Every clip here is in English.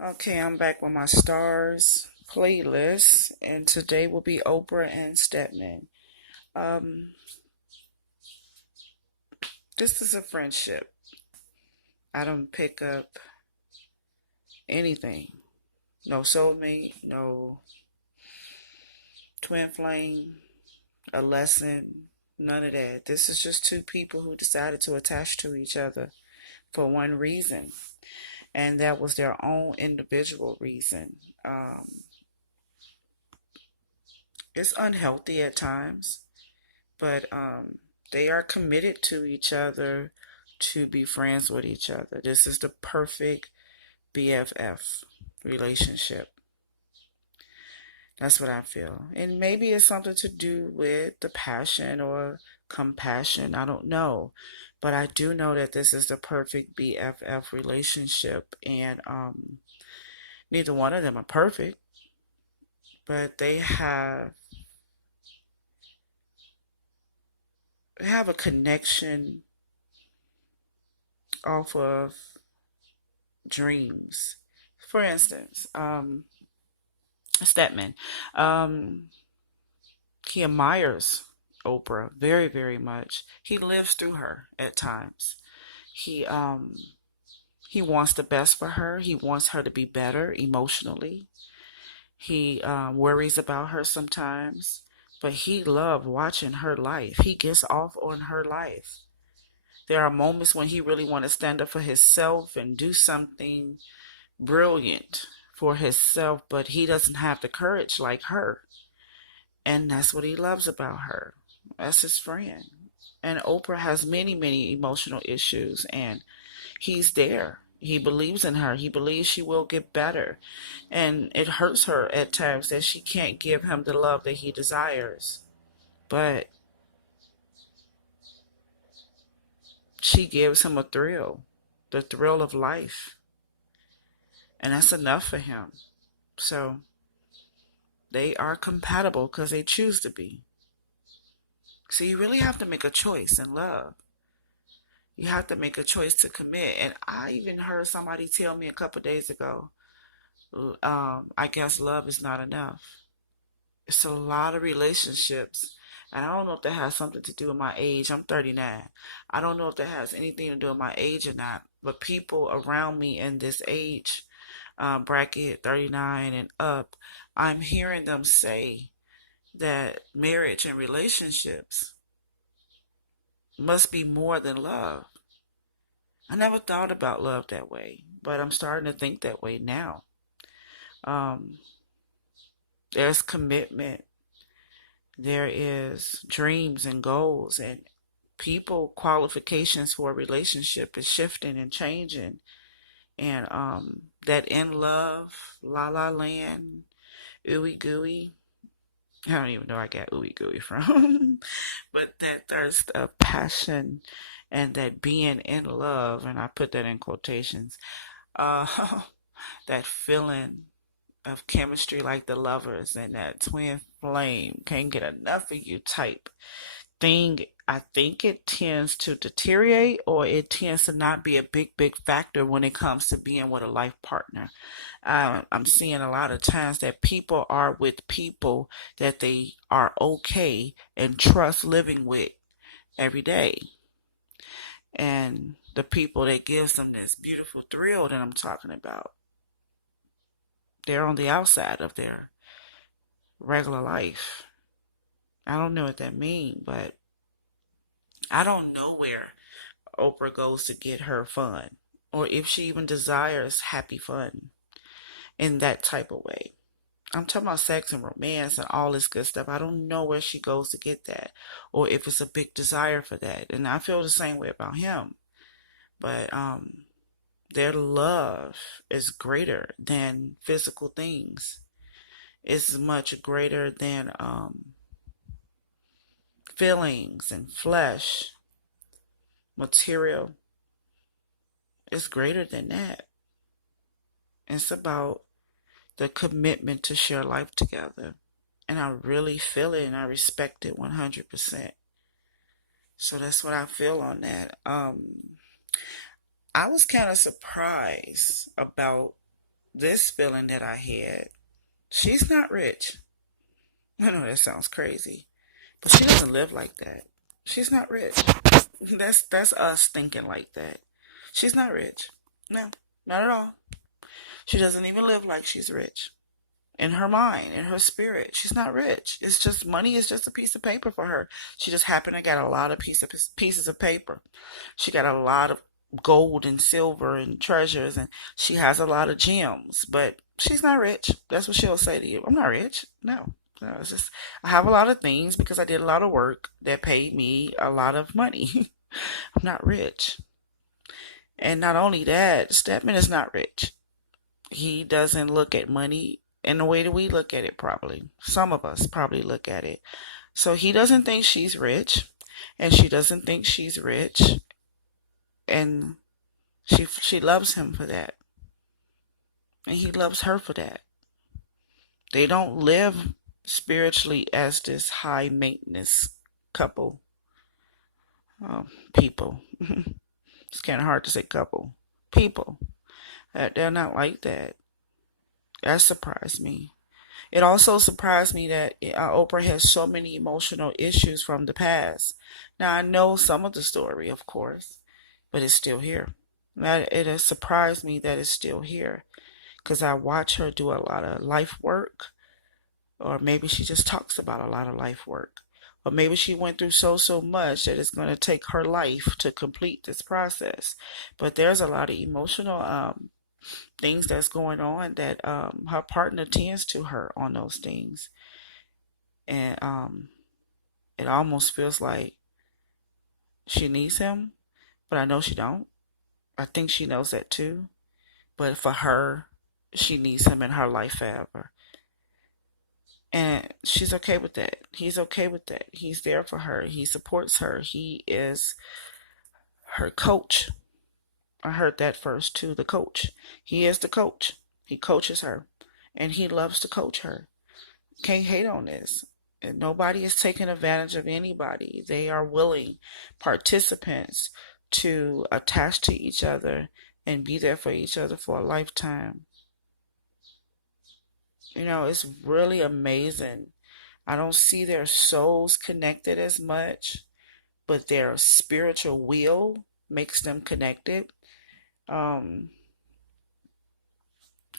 Okay, I'm back with my stars playlist, and today will be Oprah and Stedman. Um, this is a friendship. I don't pick up anything. No soulmate, no twin flame, a lesson, none of that. This is just two people who decided to attach to each other for one reason, and that was their own individual reason. Um, it's unhealthy at times, but they are committed to each other to be friends with each other. This is the perfect BFF relationship. That's what I feel. And maybe it's something to do with the passion or compassion. I don't know. But I do know that this is the perfect BFF relationship. And neither one of them are perfect, but they have a connection off of dreams. For instance, Stedman. Um, he admires Oprah very, very much. He lives through her at times. He um he wants the best for her. He wants her to be better emotionally. He worries about her sometimes, but he loves watching her life. He gets off on her life. There are moments when he really wants to stand up for himself and do something brilliant for himself, but he doesn't have the courage like her. And that's what he loves about her. That's his friend. And Oprah has many, many emotional issues, and he's there. He believes in her. He believes she will get better. And it hurts her at times that she can't give him the love that he desires. But she gives him a thrill, the thrill of life. And that's enough for him. So they are compatible because they choose to be. So you really have to make a choice in love. You have to make a choice to commit. And I even heard somebody tell me a couple days ago, I guess love is not enough. It's a lot of relationships. And I don't know if that has something to do with my age. I'm 39. I don't know if that has anything to do with my age or not. But people around me in this age bracket, 39 and up, I'm hearing them say that marriage and relationships must be more than love. I never thought about love that way, but I'm starting to think that way now. Um, there's commitment, there is dreams and goals, and people qualifications for a relationship is shifting and changing. And that in love, la la land, ooey gooey. I don't even know where I got ooey gooey from, but that thirst of passion and that being in love, and I put that in quotations. Uh, that feeling of chemistry like the lovers and that twin flame can't get enough of you type thing. I think it tends to deteriorate, or it tends to not be a big factor when it comes to being with a life partner. I'm seeing a lot of times that people are with people that they are okay and trust living with every day, and the people that gives them this beautiful thrill that I'm talking about, they're on the outside of their regular life. I don't know what that means, but I don't know where Oprah goes to get her fun, or if she even desires happy fun in that type of way. I'm talking about sex and romance and all this good stuff. I don't know where she goes to get that, or if it's a big desire for that. And I feel the same way about him. But their love is greater than physical things. It's much greater than feelings and flesh, material. It's greater than that. It's about the commitment to share life together. And I really feel it and I respect it 100%. So that's what I feel on that. I was kind of surprised about this feeling that I had, she's not rich. I know that sounds crazy, but she doesn't live like that. She's not rich. That's us thinking like that. She's not rich. No, not at all. She doesn't even live like she's rich. In her mind, in her spirit, she's not rich. It's just money is just a piece of paper for her. She just happened to get a lot of pieces of paper. She got a lot of gold and silver and treasures, and she has a lot of gems, but she's not rich. That's what she'll say to you. I'm not rich. No. No, it's just I have a lot of things because I did a lot of work that paid me a lot of money. I'm not rich. And not only that, Stedman is not rich. He doesn't look at money in the way that we look at it, probably. Some of us probably look at it. So he doesn't think she's rich, and she doesn't think she's rich, and she loves him for that, and he loves her for that. They don't live spiritually as this high maintenance couple. People. It's kind of hard to say couple. People. They're not like that. That surprised me. It also surprised me that Oprah has so many emotional issues from the past. Now, I know some of the story, of course, but it's still here. It has surprised me that it's still here because I watch her do a lot of life work, or maybe she just talks about a lot of life work. Or maybe she went through so much that it's going to take her life to complete this process. But there's a lot of emotional things that's going on that her partner tends to her on those things, and it almost feels like she needs him, but I know she don't. I think she knows that too. But for her, she needs him in her life forever. And she's okay with that. He's okay with that. He's there for her. He supports her. He is her coach. I heard that first too. The coach. He is the coach. He coaches her. And he loves to coach her. Can't hate on this. And nobody is taking advantage of anybody. They are willing participants to attach to each other and be there for each other for a lifetime. It's really amazing. I don't see their souls connected as much, but their spiritual will makes them connected. Um,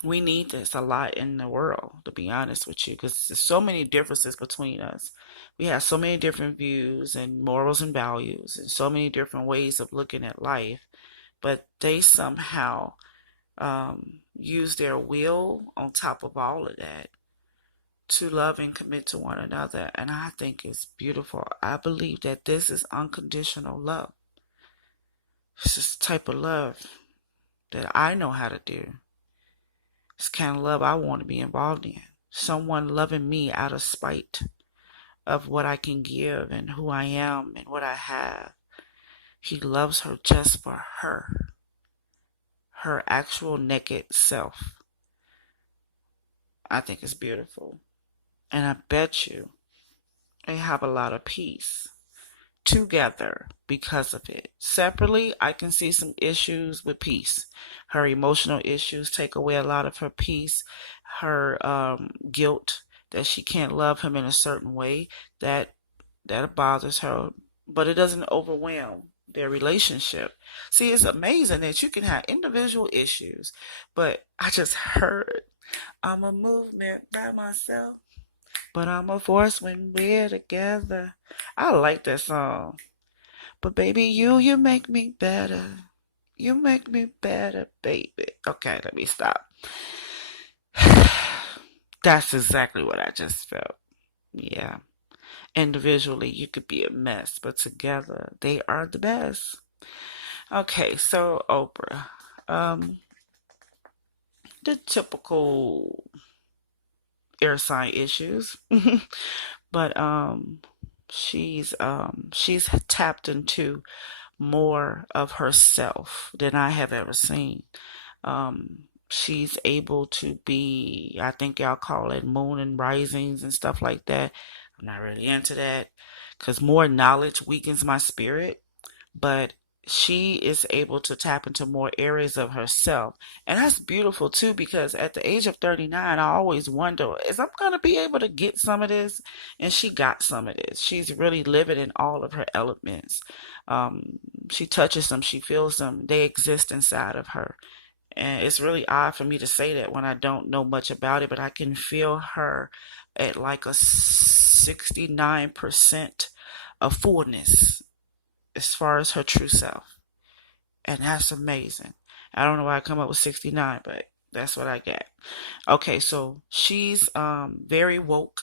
we need this a lot in the world, to be honest with you, because there's so many differences between us. We have so many different views and morals and values, and so many different ways of looking at life, but they somehow use their will on top of all of that to love and commit to one another. And I think it's beautiful. I believe that this is unconditional love. It's this type of love that I know how to do. It's the kind of love I want to be involved in. Someone loving me out of spite of what I can give and who I am and what I have. He loves her just for her actual naked self. I think it's beautiful. And I bet you they have a lot of peace together because of it. Separately, I can see some issues with peace. Her emotional issues take away a lot of her peace, her guilt that she can't love him in a certain way. That bothers her, but it doesn't overwhelm their relationship. See, it's amazing that you can have individual issues, but I just heard I'm a movement by myself, but I'm a force when we're together. I like that song. But baby, you make me better. You make me better, baby. Okay, let me stop. That's exactly what I just felt. Yeah. Individually, you could be a mess, but together, they are the best. Okay, so Oprah. Um, the typical air sign issues. But she's tapped into more of herself than I have ever seen. She's able to be, I think y'all call it moon and risings and stuff like that. I'm not really into that because more knowledge weakens my spirit, but she is able to tap into more areas of herself. And that's beautiful too, because at the age of 39, I always wonder, is I'm going to be able to get some of this? And she got some of this. She's really living in all of her elements. Um, she touches them, she feels them, they exist inside of her. And it's really odd for me to say that when I don't know much about it, but I can feel her at like a 69% of fullness as far as her true self. And that's amazing. I don't know why I come up with 69, but that's what I get. Okay, so she's very woke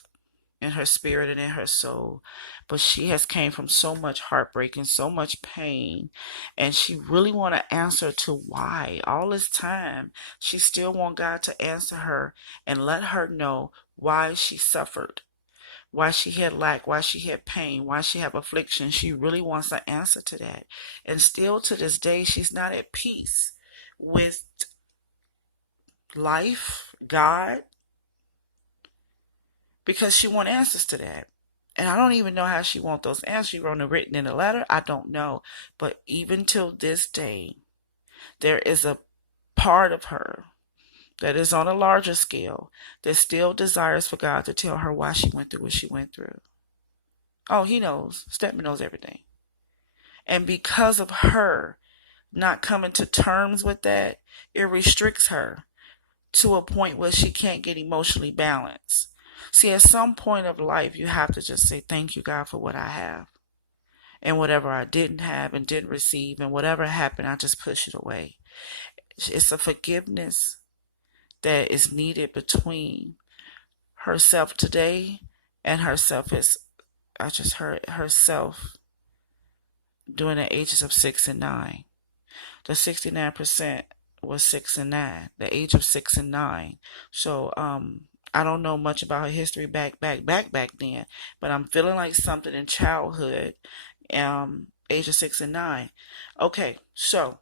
in her spirit and in her soul, but she has came from so much heartbreak and so much pain, and she really want to answer to why all this time she still want God to answer her and let her know why she suffered, why she had lack, why she had pain, why she had affliction. She really wants an answer to that. And still to this day, she's not at peace with life, God, because she wants answers to that. And I don't even know how she wants those answers. She wrote it written in a letter. I don't know. But even till this day, there is a part of her that is on a larger scale that still desires for God to tell her why she went through what she went through. Oh, he knows. Stedman knows everything. And because of her not coming to terms with that, it restricts her to a point where she can't get emotionally balanced. See, at some point of life, you have to just say, thank you, God, for what I have. And whatever I didn't have and didn't receive, and whatever happened, I just push it away. It's a forgiveness that is needed between herself today and herself as I just heard herself during the ages of 6 and 9. The 69% was 6 and 9, the age of 6 and 9. So I don't know much about her history back then, but I'm feeling like something in childhood, age of 6 and 9. Okay, so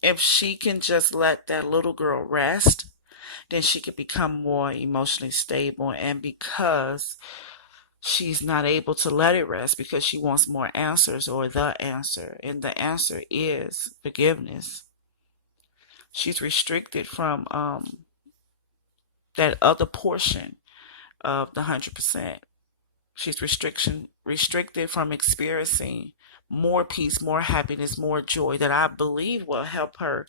if she can just let that little girl rest, then she could become more emotionally stable. And because she's not able to let it rest because she wants more answers or the answer, and the answer is forgiveness. She's restricted from that other portion of the 100%. She's restricted from experiencing more peace, more happiness, more joy that I believe will help her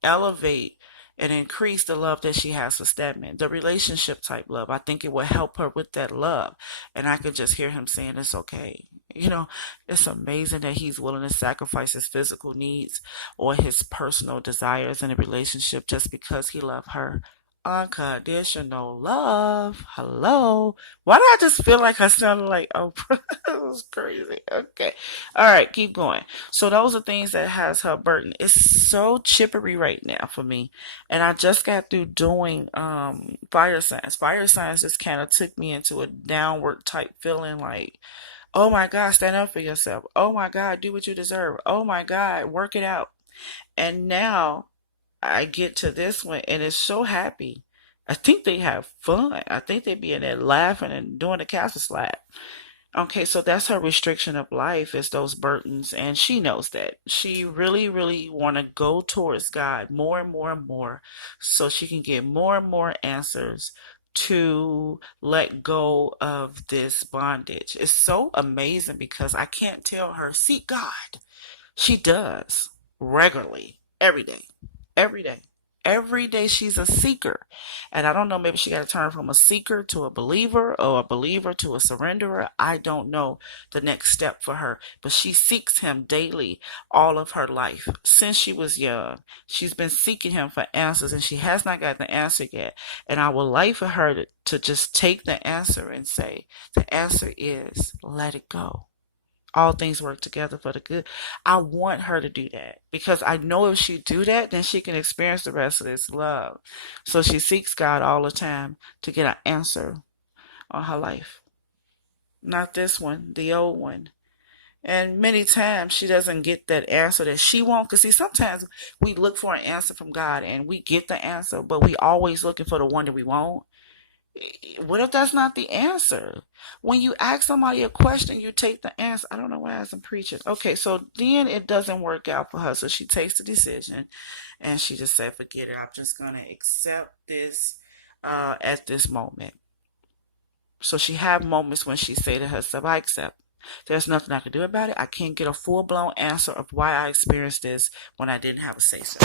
elevate and increase the love that she has for Stedman, the relationship type love. I think it will help her with that love. And I could just hear him saying, it's okay. You know, it's amazing that he's willing to sacrifice his physical needs or his personal desires in a relationship just because he loved her. Unconditional love. Hello. Why do I just feel like I sounded like Oprah? That was crazy. Okay. All right, keep going. So those are things that has her burden. It's so chippery right now for me. And I just got through doing fire signs. Fire signs just kind of took me into a downward type feeling like, oh my God, stand up for yourself. Oh my God, do what you deserve. Oh my God, work it out. And now I get to this one and it's so happy. I think they have fun. I think they be in there laughing and doing the castle slide. Okay, so that's her restriction of life is those burdens, and she knows that. She really, really want to go towards God more and more and more so she can get more and more answers to let go of this bondage. It's so amazing because I can't tell her, seek God. She does regularly, every day, every day. Every day she's a seeker. And I don't know, maybe she got to turn from a seeker to a believer or a believer to a surrenderer. I don't know the next step for her. But she seeks him daily all of her life. Since she was young, she's been seeking him for answers and she has not got the answer yet. And I would like for her to just take the answer and say, the answer is let it go. All things work together for the good. I want her to do that because I know if she do that, then she can experience the rest of this love. So she seeks God all the time to get an answer on her life. Not this one, the old one. And many times she doesn't get that answer that she wants. Because see, sometimes we look for an answer from God and we get the answer, but we always looking for the one that we want. What if that's not the answer? When you ask somebody a question, you take the answer. I don't know why I'm preaching. Okay, so then it doesn't work out for her. So she takes the decision and she just said, forget it. I'm just going to accept this at this moment. So she have moments when she say to herself, I accept. There's nothing I can do about it. I can't get a full-blown answer of why I experienced this when I didn't have a say-so.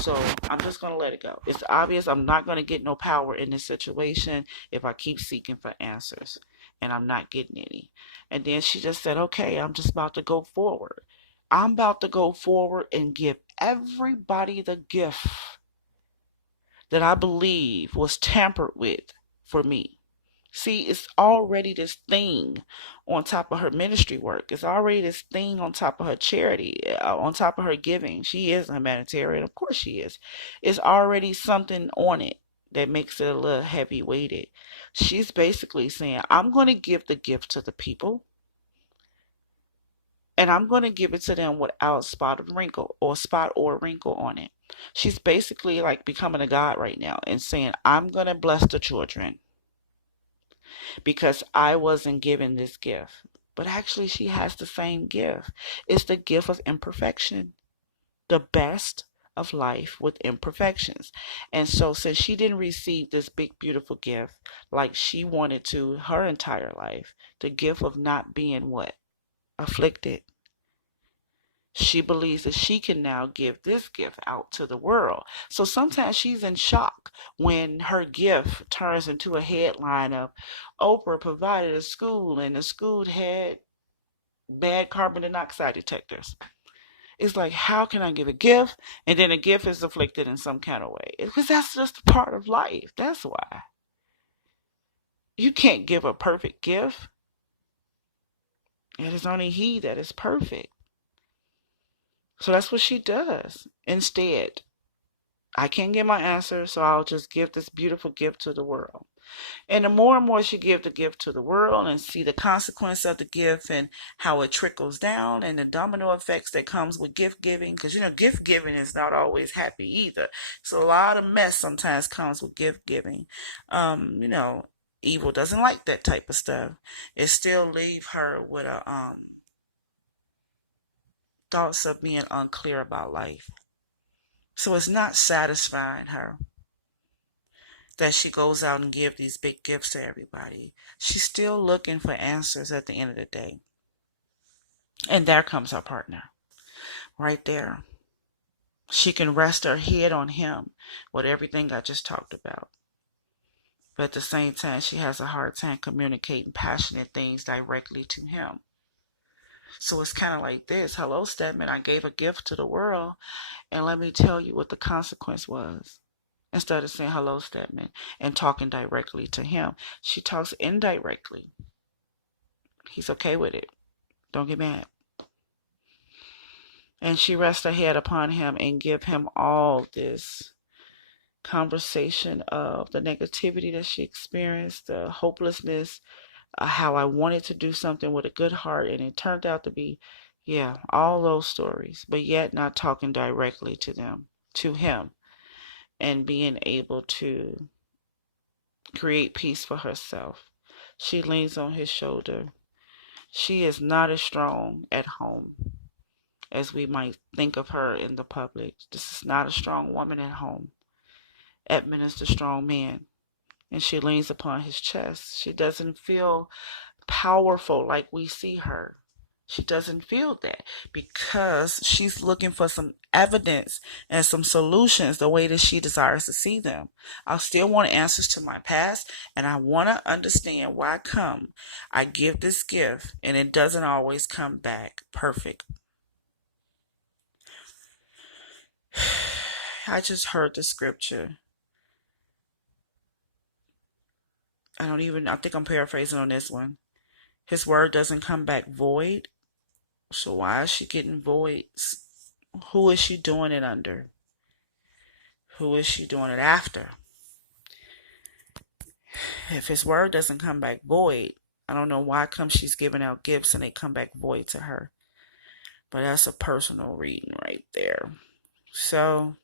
So I'm just going to let it go. It's obvious I'm not going to get no power in this situation if I keep seeking for answers. And I'm not getting any. And then she just said, okay, I'm just about to go forward. I'm about to go forward and give everybody the gift that I believe was tampered with for me. See, it's already this thing on top of her ministry work. It's already this thing on top of her charity, on top of her giving. She is a humanitarian. Of course she is. It's already something on it that makes it a little heavy weighted. She's basically saying, I'm going to give the gift to the people. And I'm going to give it to them without spot or wrinkle on it. She's basically like becoming a god right now and saying, I'm going to bless the children because I wasn't given this gift. But actually, she has the same gift. It's the gift of imperfection, the best of life with imperfections. And so, since she didn't receive this big, beautiful gift like she wanted to her entire life, the gift of not being what? Afflicted. She believes that she can now give this gift out to the world. So sometimes she's in shock when her gift turns into a headline of Oprah provided a school and the school had bad carbon monoxide detectors. It's like, how can I give a gift and then a gift is afflicted in some kind of way? Because that's just a part of life. That's why. You can't give a perfect gift. It is only He that is perfect. So that's what she does. Instead, I can't get my answer, so I'll just give this beautiful gift to the world. And the more and more she gives the gift to the world and see the consequence of the gift and how it trickles down and the domino effects that comes with gift giving, because gift giving is not always happy either. So a lot of mess sometimes comes with gift giving. Evil doesn't like that type of stuff. It still leave her with a thoughts of being unclear about life. So it's not satisfying her that she goes out and give these big gifts to everybody. She's still looking for answers at the end of the day. And there comes her partner. Right there. She can rest her head on him with everything I just talked about. But at the same time, she has a hard time communicating passionate things directly to him. So it's kind of like this. Hello, Stedman. I gave a gift to the world, and let me tell you what the consequence was. Instead of saying hello, Stedman, and talking directly to him, she talks indirectly. He's okay with it. Don't get mad. And she rests her head upon him and give him all this conversation of the negativity that she experienced, the hopelessness, how I wanted to do something with a good heart and it turned out to be, yeah, all those stories, but yet not talking directly to him, and being able to create peace for herself. She leans on his shoulder. She is not as strong at home as we might think of her in the public. This is not a strong woman at home. Edmund is the strong man, and she leans upon his chest. She doesn't feel powerful like we see her. She doesn't feel that because she's looking for some evidence and some solutions the way that she desires to see them. I still want answers to my past, and I want to understand why I give this gift and it doesn't always come back perfect. I just heard the scripture. I think I'm paraphrasing on this one. His word doesn't come back void. So why is she getting voids? Who is she doing it under? Who is she doing it after? If his word doesn't come back void, I don't know why come she's giving out gifts and they come back void to her. But that's a personal reading right there. So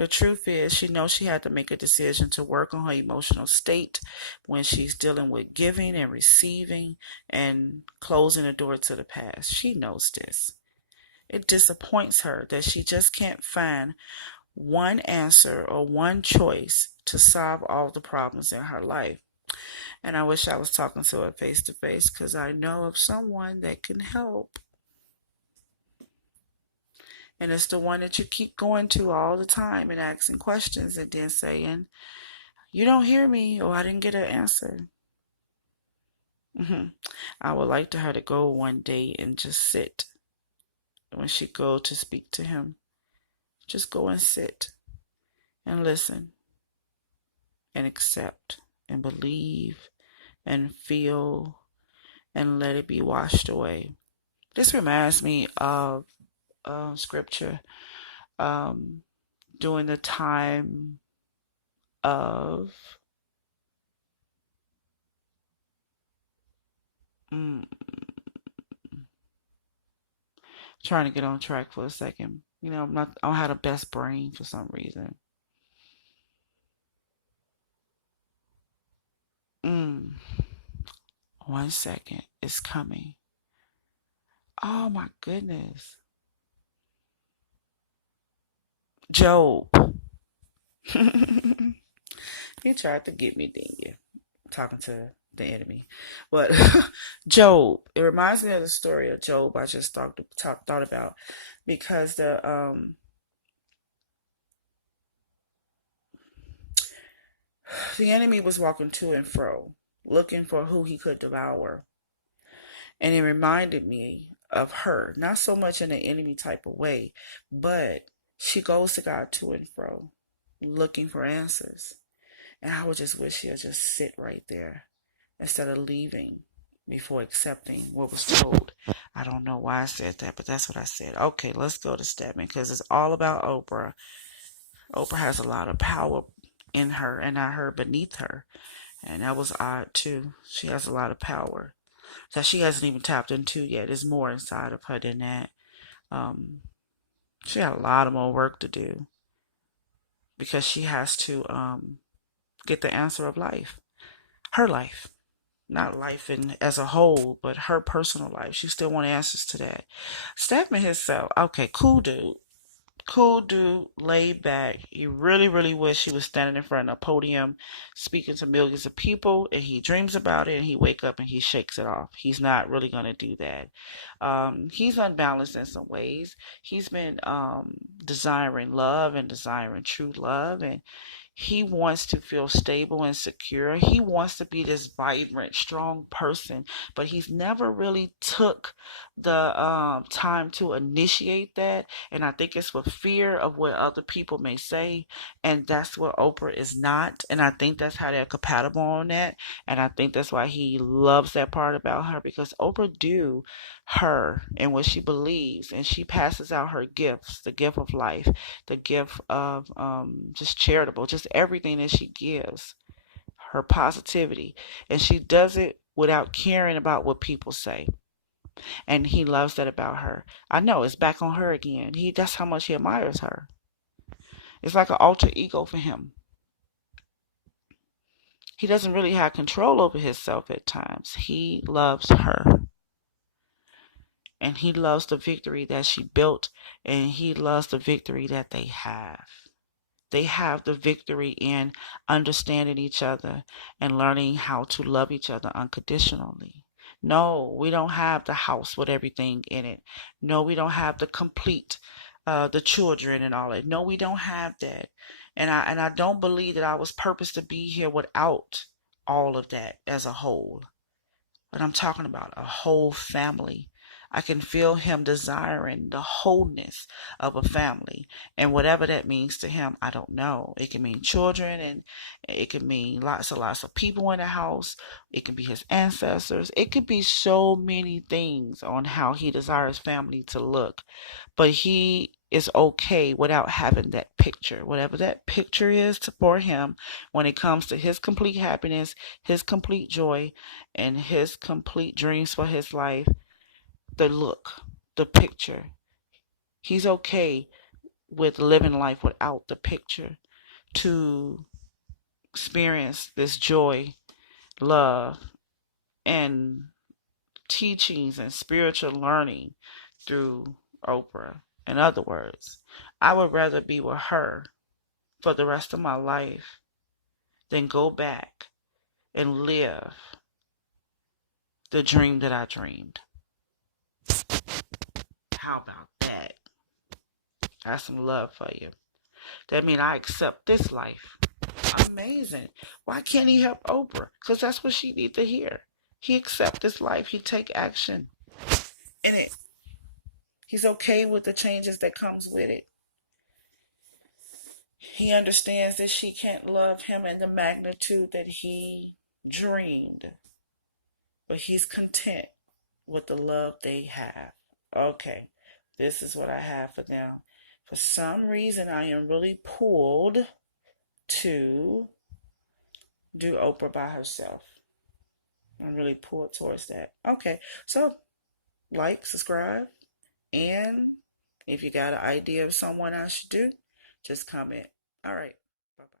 The truth is, she knows she had to make a decision to work on her emotional state when she's dealing with giving and receiving and closing the door to the past. She knows this. It disappoints her that she just can't find one answer or one choice to solve all the problems in her life. And I wish I was talking to her face to face because I know of someone that can help. And it's the one that you keep going to all the time and asking questions and then saying, "You don't hear me," or "I didn't get an answer." I would like to her to go one day and just sit when she go to speak to him. Just go and sit and listen and accept and believe and feel and let it be washed away. This reminds me of scripture um, during the time of mm, trying to get on track for a second. I don't have the best brain for some reason. Mm, 1 second, it's coming. Oh my goodness, Job. He tried to get me, didn't you? Talking to the enemy, but Job. It reminds me of the story of Job. I just thought about because the enemy was walking to and fro, looking for who he could devour. And it reminded me of her, not so much in an enemy type of way, but she goes to God to and fro, looking for answers. And I would just wish she'd just sit right there instead of leaving before accepting what was told. I don't know why I said that, but that's what I said. Okay, let's go to Stedman because it's all about Oprah. Oprah has a lot of power in her and not her beneath her. And that was odd too. She has a lot of power that she hasn't even tapped into yet. There's more inside of her than that. Um, she got a lot of more work to do because she has to get the answer of life, her life, not life as a whole, but her personal life. She still wants answers to that. Stedman himself, okay, cool dude. Cool dude, laid back. He really, really wished he was standing in front of a podium speaking to millions of people, and he dreams about it and he wake up and he shakes it off. He's not really going to do that. He's unbalanced in some ways. He's been desiring love and desiring true love, and he wants to feel stable and secure. He wants to be this vibrant, strong person, but he's never really took the time to initiate that. And I think it's with fear of what other people may say. And that's what Oprah is not. And I think that's how they're compatible on that. And I think that's why he loves that part about her because Oprah do her and what she believes, and she passes out her gifts, the gift of life, the gift of just charitable, just everything that she gives, her positivity, and she does it without caring about what people say. And he loves that about her. I know it's back on her again. That's how much he admires her. It's like an alter ego for him. He doesn't really have control over himself at times. He loves her. And he loves the victory that she built, and he loves the victory that they have. They have the victory in understanding each other and learning how to love each other unconditionally. No, we don't have the house with everything in it. No, we don't have the complete, the children and all that. No, we don't have that. And I don't believe that I was purposed to be here without all of that as a whole. But I'm talking about a whole family. I can feel him desiring the wholeness of a family. And whatever that means to him, I don't know. It can mean children, and it can mean lots of people in the house. It can be his ancestors. It could be so many things on how he desires family to look. But he is okay without having that picture. Whatever that picture is for him when it comes to his complete happiness, his complete joy, and his complete dreams for his life, the look, the picture. He's okay with living life without the picture to experience this joy, love, and teachings and spiritual learning through Oprah. In other words, I would rather be with her for the rest of my life than go back and live the dream that I dreamed. How about that? That's some love for you. That means I accept this life. Amazing. Why can't he help Oprah? Because that's what she needs to hear. He accept this life. He take action in it. He's okay with the changes that comes with it. He understands that she can't love him in the magnitude that he dreamed. But he's content with the love they have. Okay, this is what I have for them. For some reason, I am really pulled to do Oprah by herself. I'm really pulled towards that. Okay, so like, subscribe, and if you got an idea of someone I should do, just comment. All right.